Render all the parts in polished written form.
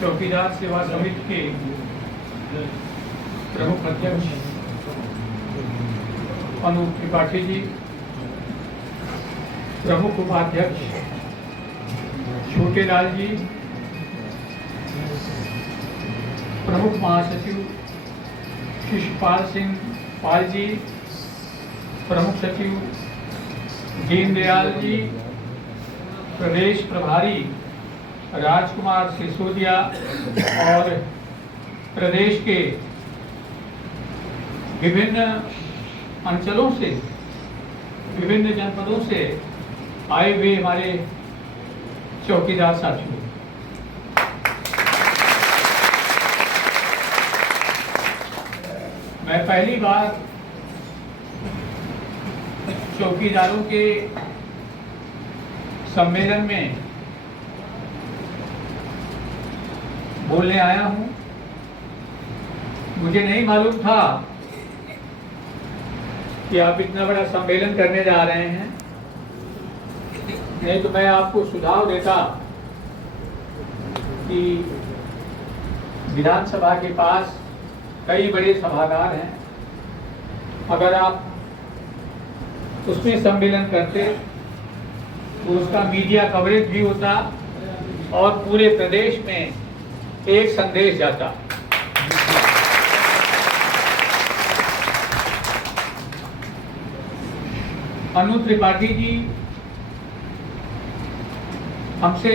चौकीदार सेवा समिति के प्रमुख अध्यक्ष अनूप त्रिपाठी जी, प्रमुख उपाध्यक्ष छोटेलाल जी, प्रमुख महासचिव शिशुपाल सिंह पाल जी, प्रमुख सचिव दीनदयाल जी, प्रदेश प्रभारी राजकुमार सिसोदिया और प्रदेश के विभिन्न अंचलों से, विभिन्न जनपदों से आए हुए हमारे चौकीदार साथियों, मैं पहली बार चौकीदारों के सम्मेलन में बोलने आया हूं। मुझे नहीं मालूम था कि आप इतना बड़ा सम्मेलन करने जा रहे हैं, नहीं तो मैं आपको सुझाव देता कि विधानसभा के पास कई बड़े सभागार हैं, अगर आप उसमें सम्मेलन करते तो उसका मीडिया कवरेज भी होता और पूरे प्रदेश में एक संदेश जाता। अनूप त्रिपाठी जी हमसे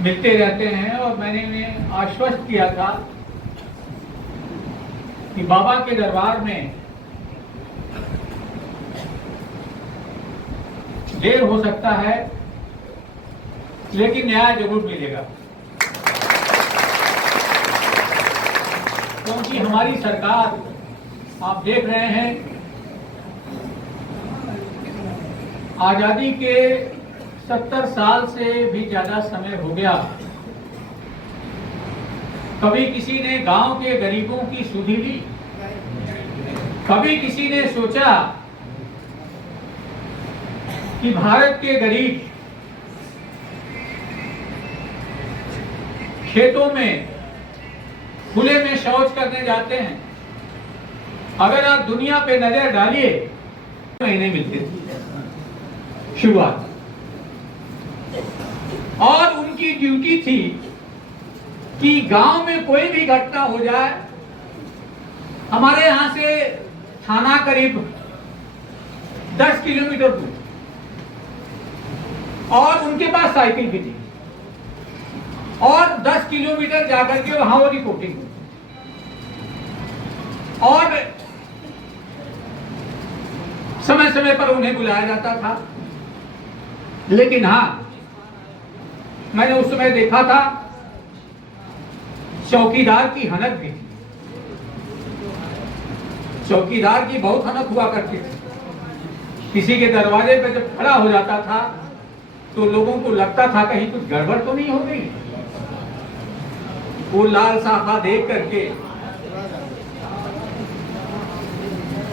मिलते रहते हैं और मैंने उन्हें आश्वस्त किया था कि बाबा के दरबार में देर हो सकता है लेकिन न्याय जरूर मिलेगा, क्योंकि हमारी सरकार, आप देख रहे हैं, आजादी के 70 साल से भी ज्यादा समय हो गया, कभी किसी ने गांव के गरीबों की सुधि ली, कभी किसी ने सोचा कि भारत के गरीब खेतों में खुले में शौच करने जाते हैं। अगर आप दुनिया पे नजर डालिए, महीने मिलते थे शुरुआत, और उनकी ड्यूटी थी कि गांव में कोई भी घटना हो जाए, हमारे यहां से थाना करीब 10 किलोमीटर दूर, और उनके पास साइकिल भी थी, और 10 किलोमीटर जाकर के वहां वो रिपोर्टिंग, और समय समय पर उन्हें बुलाया जाता था। लेकिन हाँ, मैंने उस समय देखा था चौकीदार की हनक भी थी, चौकीदार की बहुत हनक हुआ करती थी। किसी के दरवाजे पे जब खड़ा हो जाता था तो लोगों को लगता था कहीं कुछ गड़बड़ तो नहीं हो गई। वो लाल साफा देख करके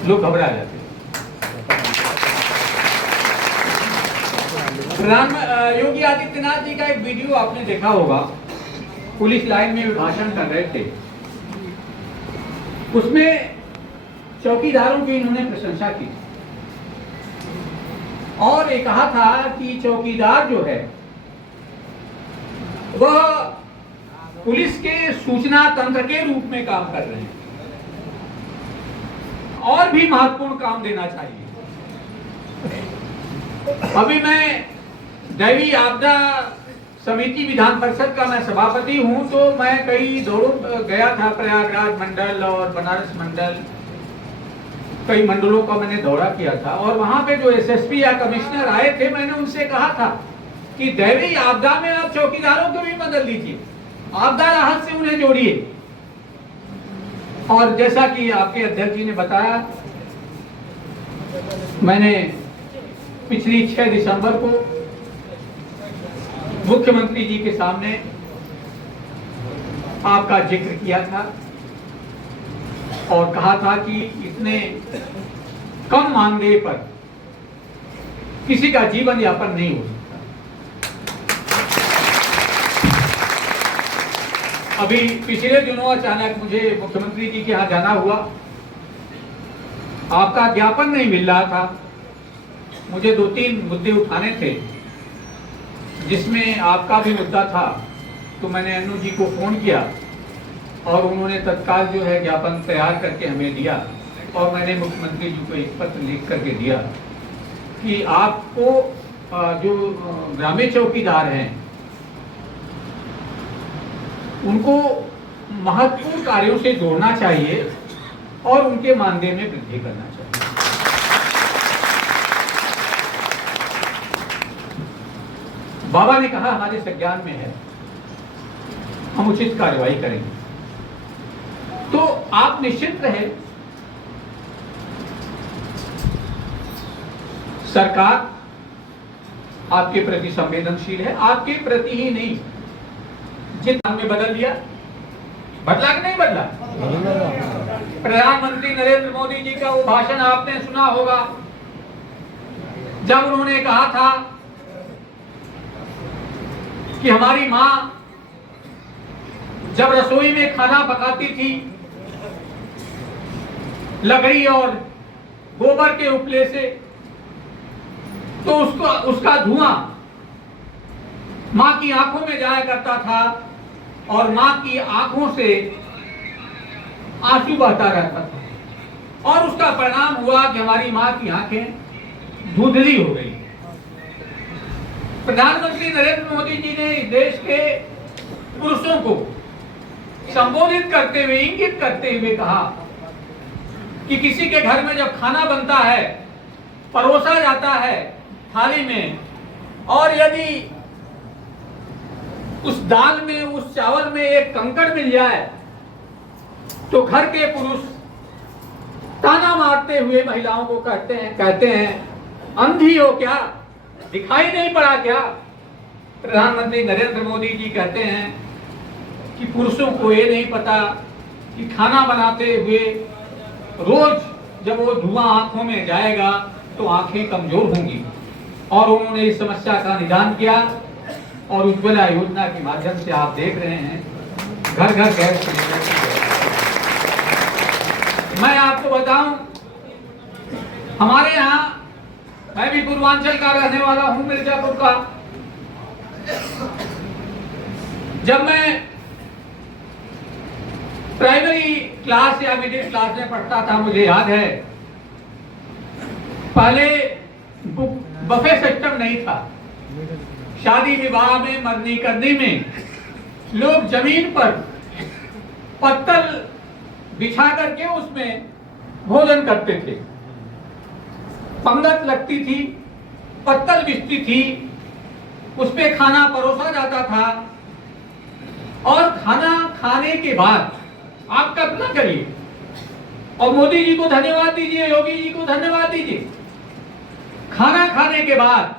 लोग घबरा जाते। योगी आदित्यनाथ जी का एक वीडियो आपने देखा होगा, पुलिस लाइन में भाषण कर रहे थे, उसमें चौकीदारों की इन्होंने प्रशंसा की और ये कहा था कि चौकीदार जो है वह पुलिस के सूचना तंत्र के रूप में काम कर रहे हैं और भी महत्वपूर्ण काम देना चाहिए। अभी मैं दैवीय आपदा समिति विधान परिषद का मैं सभापति हूं, तो मैं कई दौरों गया था, प्रयागराज मंडल और बनारस मंडल, कई मंडलों का मैंने दौरा किया था, और वहां पे जो एसएसपी या कमिश्नर आए थे, मैंने उनसे कहा था कि दैवीय आपदा में आप चौकीदारों को भी मदद लीजिए, आपदा राहत से उन्हें जोड़िए। और जैसा कि आपके अध्यक्ष जी ने बताया मैंने पिछली 6 दिसंबर को मुख्यमंत्री जी के सामने आपका जिक्र किया था और कहा था कि इतने कम मानदेय पर किसी का जीवन यापन नहीं हो सकता। अभी पिछले दिनों अचानक मुझे मुख्यमंत्री जी के यहाँ जाना हुआ, आपका ज्ञापन नहीं मिल रहा था। मुझे 2-3 मुद्दे उठाने थे जिसमें आपका भी मुद्दा था, तो मैंने अनु जी को फोन किया और उन्होंने तत्काल जो है ज्ञापन तैयार करके हमें दिया और मैंने मुख्यमंत्री जी को एक पत्र लिख करके दिया कि आपको जो ग्रामीण चौकीदार हैं उनको महत्वपूर्ण कार्यों से जोड़ना चाहिए और उनके मानदेय में वृद्धि करना चाहिए। बाबा ने कहा हमारे संज्ञान में है, हम उचित कार्रवाई करेंगे। तो आप निश्चित रहे, सरकार आपके प्रति संवेदनशील है, आपके प्रति ही नहीं, जितना में बदल दिया, बदला कि नहीं बदला? प्रधानमंत्री नरेंद्र मोदी जी का वो भाषण आपने सुना होगा जब उन्होंने कहा था कि हमारी मां जब रसोई में खाना पकाती थी लकड़ी और गोबर के उपले से, तो उसका धुआं मां की आंखों में जाया करता था और मां की आंखों से आंसू बहता रहता था और उसका परिणाम हुआ कि हमारी मां की आंखें धुंधली हो गई। प्रधानमंत्री नरेंद्र मोदी जी ने इस देश के पुरुषों को संबोधित करते हुए, इंगित करते हुए कहा कि किसी के घर में जब खाना बनता है, परोसा जाता है थाली में, और यदि उस दाल में, उस चावल में एक कंकड़ मिल जाए तो घर के पुरुष ताना मारते हुए महिलाओं को कहते हैं अंधी हो क्या, दिखाई नहीं पड़ा क्या? प्रधानमंत्री नरेंद्र मोदी जी कहते हैं कि पुरुषों को ये नहीं पता कि खाना बनाते हुए रोज जब वो धुआं आंखों में जाएगा तो आंखें कमजोर होंगी। और उन्होंने इस समस्या का निदान किया और उज्ज्वला योजना के माध्यम से आप देख रहे हैं घर घर गैस सिलेंडर। मैं आपको बताऊं, हमारे यहाँ, मैं भी पूर्वांचल का रहने वाला हूं, मिर्जापुर का। जब मैं प्राइमरी क्लास या मिडिल क्लास में पढ़ता था, मुझे याद है पहले बफे सिस्टम नहीं था। शादी विवाह में, मरनी करनी में लोग जमीन पर पत्तल बिछा करके उसमें भोजन करते थे। पंगत लगती थी, पत्तल बिछती थी, उस पे खाना परोसा जाता था और खाना खाने के बाद आप कल्पना करिए, और मोदी जी को धन्यवाद दीजिए, योगी जी को धन्यवाद दीजिए, खाना खाने के बाद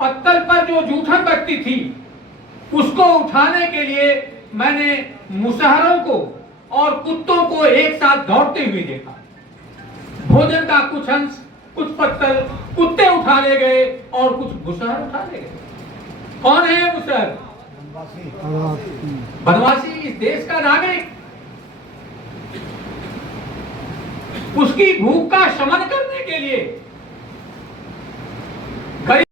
पत्तल पर जो जूठन बचती थी उसको उठाने के लिए मैंने मुसहरों को और कुत्तों को एक साथ दौड़ते हुए देखा। भोजन का कुछ अंश, कुछ पत्तल कुत्ते उठा ले गए और कुछ मुसहर उठा ले गए। कौन है मुसहर? बनवासी, इस देश का नागरिक। उसकी भूख का शमन करने के लिए